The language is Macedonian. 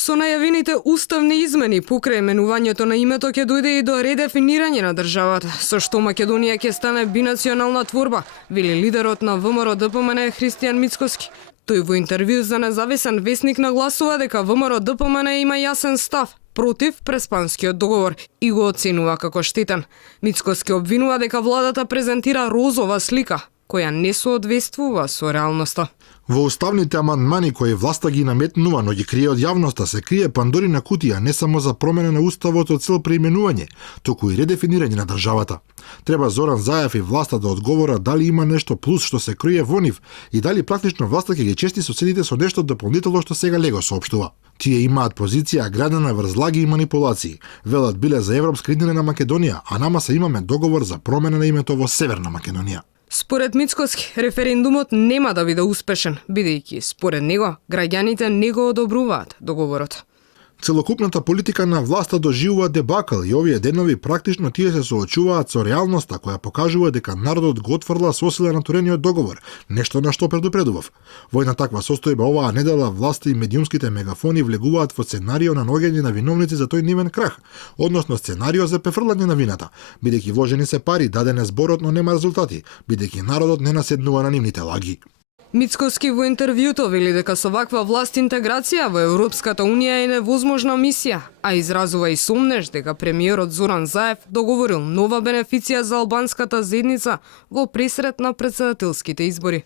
Со најавените уставни измени покрај менувањето на името ќе дојде и до редефинирање на државата, со што Македонија ќе стане бинационална творба, вели лидерот на ВМРО ДПМН Христијан Мицкоски. Тој во интервју за независен весник нагласува дека ВМРО ДПМН има јасен став против Преспанскиот договор и го оценува како штетен. Мицкоски обвинува дека владата презентира розова слика, која не соодветствува со реалноста. Во уставните амандмани кои власта ги наметнува, но ги крие од јавноста, се крие Пандорина кутија не само за промена на уставот од цел преименување, туку и редефинирање на државата. Треба Зоран Заев и власта да одговорат дали има нешто плюс што се крие во нив и дали практично власта ќе ги чести соседите со нешто дополнително што сега лего соопштува. Тие имаат позиција градена врз лаги и манипулации. Велат биле за европска иднина на Македонија, а нама се имаме договор за промена на името во Северна Македонија. Според Мицкоски, референдумот нема да биде успешен, бидејќи според него граѓаните не го одобруваат договорот. Целокупната политика на власта доживува дебакл и овие денови практично тие се соочуваат со реалноста која покажува дека народот го отфрла со сила натурениот договор, нешто на што предупредував. Во една таква состојба оваа недела власта и медиумските мегафони влегуваат во сценарио на наоѓање на виновници за тој нивен крах, односно сценарио за префрлање на вината, бидејќи вложени се пари, даден е зборот, но нема резултати, бидејќи народот не наседнува на нивните лаги. Мицкоски во интервјуто вели дека со ваква власт интеграција во Европската Унија е невозможна мисија, а изразува и сомнеж дека премиерот Зоран Заев договорил нова бенефиција за албанската заедница во пресрет на претседателските избори.